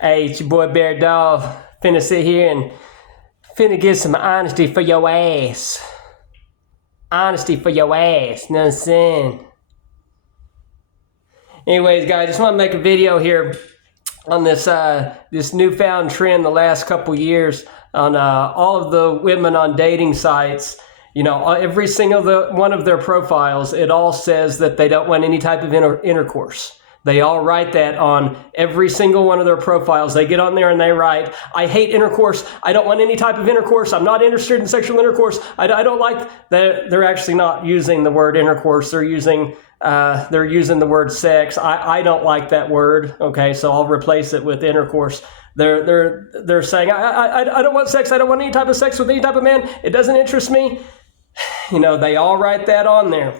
Hey, it's your boy Bear Dog. Finna sit here and finna get some honesty for your ass. Honesty for your ass, know what I'm saying? Anyways, guys, just want to make a video here on this this newfound trend the last couple years on all of the women on dating sites. You know, every single one of their profiles, it all says that they don't want any type of intercourse. They all write that on every single one of their profiles. They get on there and they write, I hate intercourse. I don't want any type of intercourse. I'm not interested in sexual intercourse. I don't like that. They're actually not using the word intercourse. They're using the word sex. I don't like that word. Okay, so I'll replace it with intercourse. They're saying, I don't want sex. I don't want any type of sex with any type of man. It doesn't interest me. You know, they all write that on there.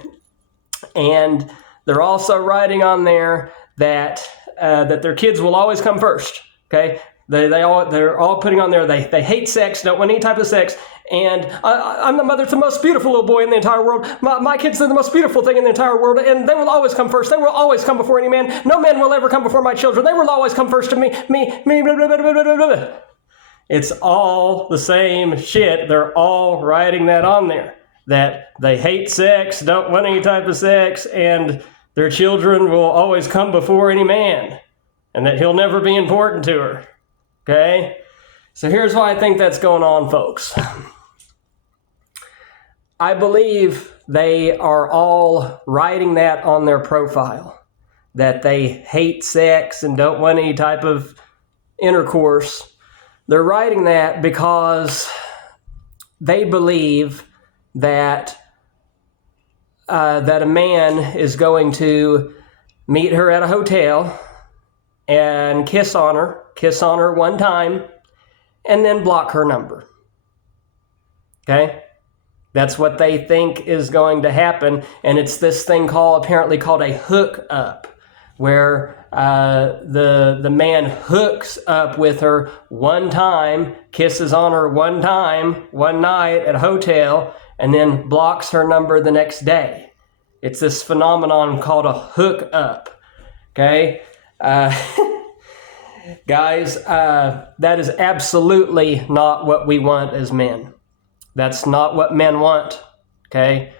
And they're also writing on there that their kids will always come first. Okay, they're all putting on there they hate sex, don't want any type of sex, and I'm the mother to the most beautiful little boy in the entire world. My kids are the most beautiful thing in the entire world, and they will always come first. They will always come before any man. No man will ever come before my children. They will always come first to me. Blah, blah, blah, blah, blah, blah. It's all the same shit. They're all writing that on there, that they hate sex, don't want any type of sex, and their children will always come before any man, and that he'll never be important to her. Okay? So here's why I think that's going on, folks. I believe they are all writing that on their profile, that they hate sex and don't want any type of intercourse. They're writing that because they believe that a man is going to meet her at a hotel and kiss on her one time, and then block her number. Okay? That's what they think is going to happen, and it's this thing apparently called a hook up, where the man hooks up with her one time, kisses on her one time, one night at a hotel, and then blocks her number the next day. It's this phenomenon called a hook up. Okay? Guys, that is absolutely not what we want as men. That's not what men want. Okay?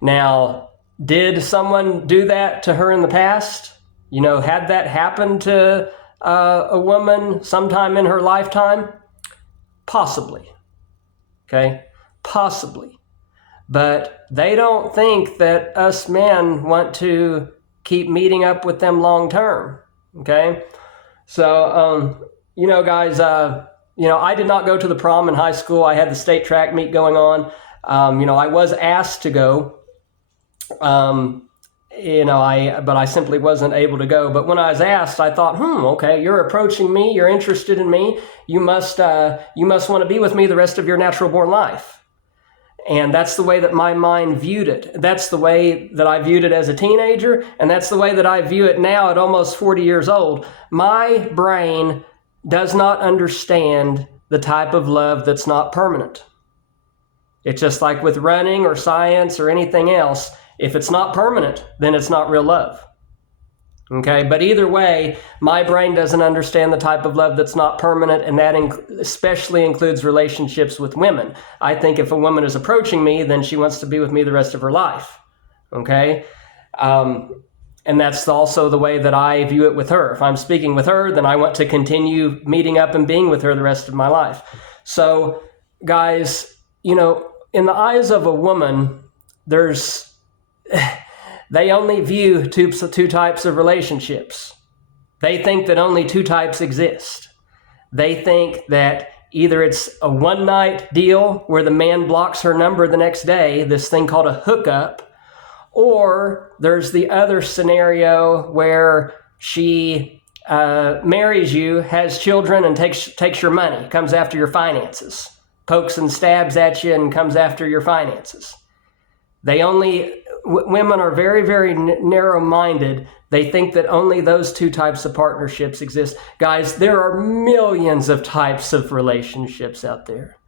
Now, did someone do that to her in the past? You know, had that happened to a woman sometime in her lifetime? Possibly. Okay? Possibly. But they don't think that us men want to keep meeting up with them long term. Okay? So, you know, guys, you know, I did not go to the prom in high school. I had the state track meet going on. You know, I was asked to go. You know, but I simply wasn't able to go. But when I was asked, I thought, okay, you're approaching me, you're interested in me, you must want to be with me the rest of your natural born life. And that's the way that my mind viewed it. That's the way that I viewed it as a teenager, and that's the way that I view it now at almost 40 years old. My brain does not understand the type of love that's not permanent. It's just like with running or science or anything else. If it's not permanent, then it's not real love. Okay, but either way, my brain doesn't understand the type of love that's not permanent, and that especially includes relationships with women. I think if a woman is approaching me, then she wants to be with me the rest of her life. Okay? And that's also the way that I view it with her. If I'm speaking with her, then I want to continue meeting up and being with her the rest of my life. So, guys, you know, in the eyes of a woman, they only view two types of relationships. They think that only two types exist. They think that either it's a one-night deal where the man blocks her number the next day, this thing called a hookup, or there's the other scenario where she marries you, has children, and takes your money, comes after your finances, pokes and stabs at you and comes after your finances. Women are very, very narrow-minded. They think that only those two types of partnerships exist. Guys, there are millions of types of relationships out there.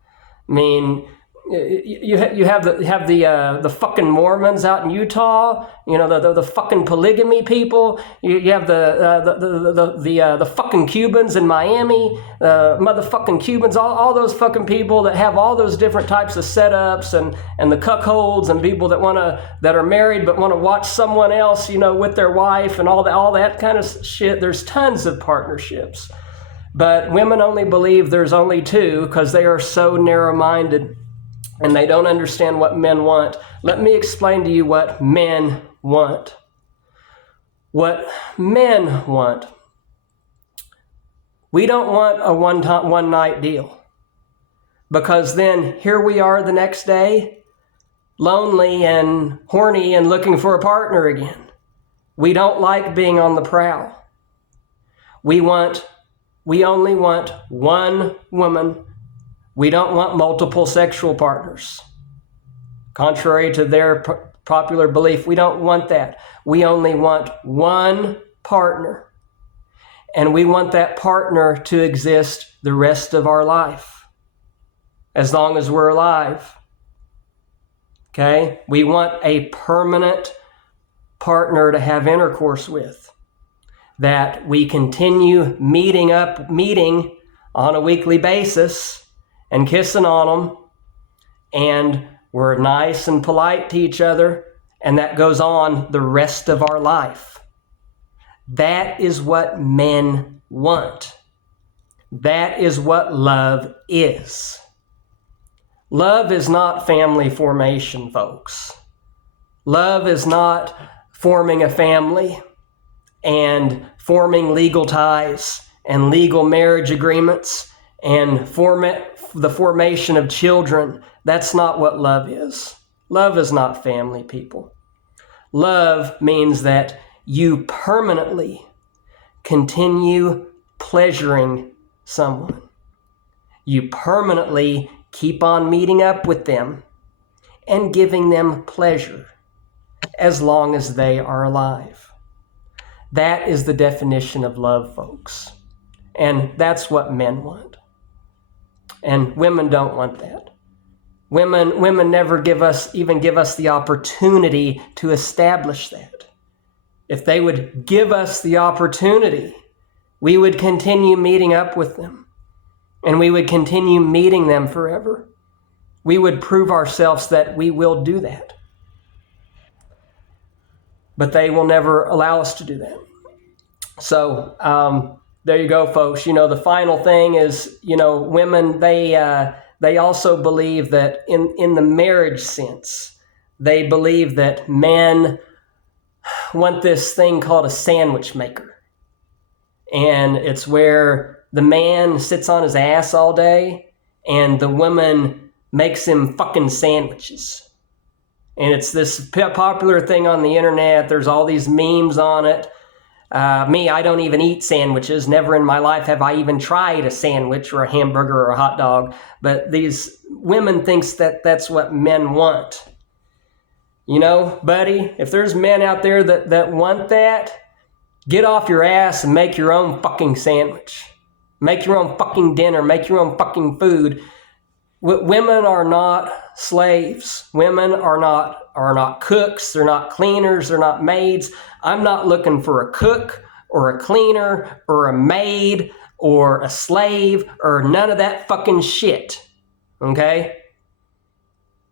I mean, you have the fucking Mormons out in Utah, the fucking polygamy people. You have the fucking Cubans in Miami, motherfucking Cubans, all those fucking people that have all those different types of setups, and the cuckolds and people that are married but want to watch someone else, with their wife and all that kind of shit. There's tons of partnerships, but women only believe there's only two because they are so narrow-minded. And they don't understand what men want. Let me explain to you what men want. What men want. We don't want a one-night deal. Because then here we are the next day, lonely and horny and looking for a partner again. We don't like being on the prowl. We only want one woman. We don't want multiple sexual partners. Contrary to their popular belief, we don't want that. We only want one partner. And we want that partner to exist the rest of our life, as long as we're alive. Okay? We want a permanent partner to have intercourse with, that we continue meeting on a weekly basis and kissing on them, and we're nice and polite to each other, and that goes on the rest of our life. That is what men want. That is what love is. Love is not family formation, folks. Love is not forming a family and forming legal ties and legal marriage agreements and the formation of children. That's not what love is. Love is not family, people. Love means that you permanently continue pleasuring someone. You permanently keep on meeting up with them and giving them pleasure as long as they are alive. That is the definition of love, folks. And that's what men want. And women don't want that. Women never give us the opportunity to establish that. If they would give us the opportunity, we would continue meeting up with them. And we would continue meeting them forever. We would prove ourselves that we will do that. But they will never allow us to do that. So, there you go, folks. The final thing is, women, they also believe that in the marriage sense, they believe that men want this thing called a sandwich maker. And it's where the man sits on his ass all day and the woman makes him fucking sandwiches. And it's this popular thing on the internet. There's all these memes on it. I don't even eat sandwiches. Never in my life have I even tried a sandwich or a hamburger or a hot dog. But these women thinks that that's what men want. Buddy, if there's men out there that want that, get off your ass and make your own fucking sandwich. Make your own fucking dinner. Make your own fucking food. Women are not slaves. Women are not cooks. They're not cleaners. They're not maids. I'm not looking for a cook or a cleaner or a maid or a slave or none of that fucking shit. Okay?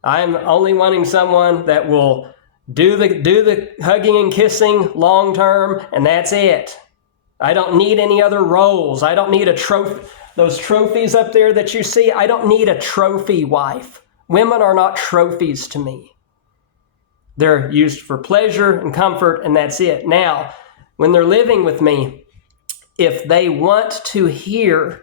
I'm only wanting someone that will do the hugging and kissing long term, and that's it. I don't need any other roles. I don't need a trophy. Those trophies up there that you see, I don't need a trophy wife. Women are not trophies to me. They're used for pleasure and comfort, and that's it. Now, when they're living with me, if they want to hear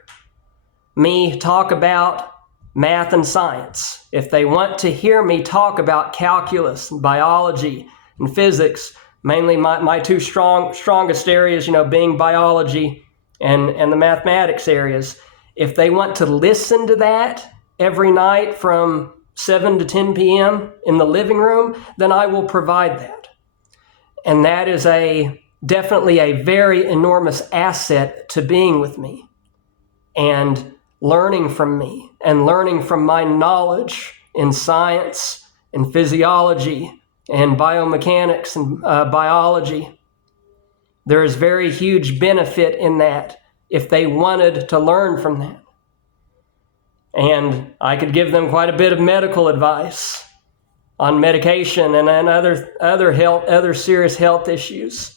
me talk about math and science, if they want to hear me talk about calculus and biology and physics, mainly my two strongest areas, being biology and the mathematics areas, if they want to listen to that every night from 7 to 10 p.m. in the living room, then I will provide that. And that is definitely a very enormous asset to being with me and learning from me and learning from my knowledge in science and physiology and biomechanics and biology. There is very huge benefit in that if they wanted to learn from that. And I could give them quite a bit of medical advice on medication and other serious health issues.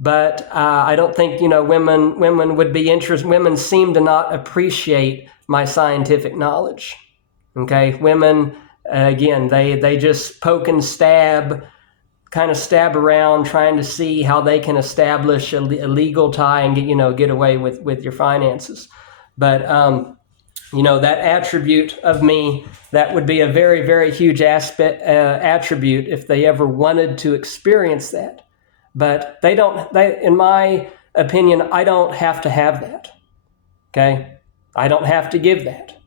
But I don't think, women would be interested. Women seem to not appreciate my scientific knowledge. Okay, women, again, they just poke and stab, kind of stab around, trying to see how they can establish a legal tie and get away with your finances. But that attribute of me, that would be a very, very huge attribute if they ever wanted to experience that. But in my opinion, I don't have to have that. Okay? I don't have to give that.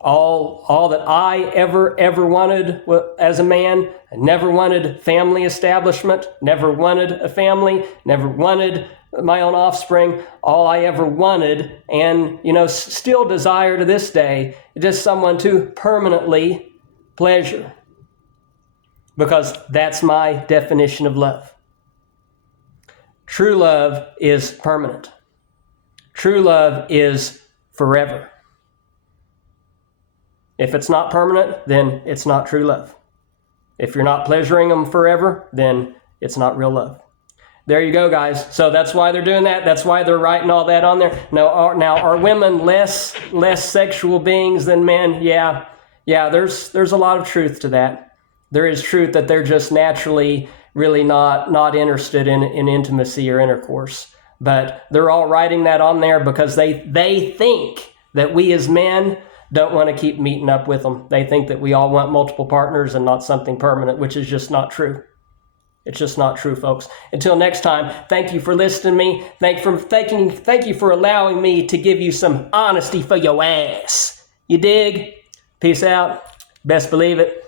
All that I ever wanted as a man, I never wanted family establishment, never wanted a family, never wanted my own offspring. All I ever wanted, and still desire to this day, is just someone to permanently pleasure. Because that's my definition of love. True love is permanent. True love is forever. If it's not permanent, then it's not true love. If you're not pleasuring them forever, then it's not real love. There you go, guys. So that's why they're doing that. That's why they're writing all that on there. Now, are women less sexual beings than men? Yeah. There's a lot of truth to that. There is truth that they're just naturally really not interested in intimacy or intercourse. But they're all writing that on there because they think that we as men don't want to keep meeting up with them. They think that we all want multiple partners and not something permanent, which is just not true. It's just not true, folks. Until next time, thank you for listening to me. Thank you for allowing me to give you some honesty for your ass. You dig? Peace out. Best believe it.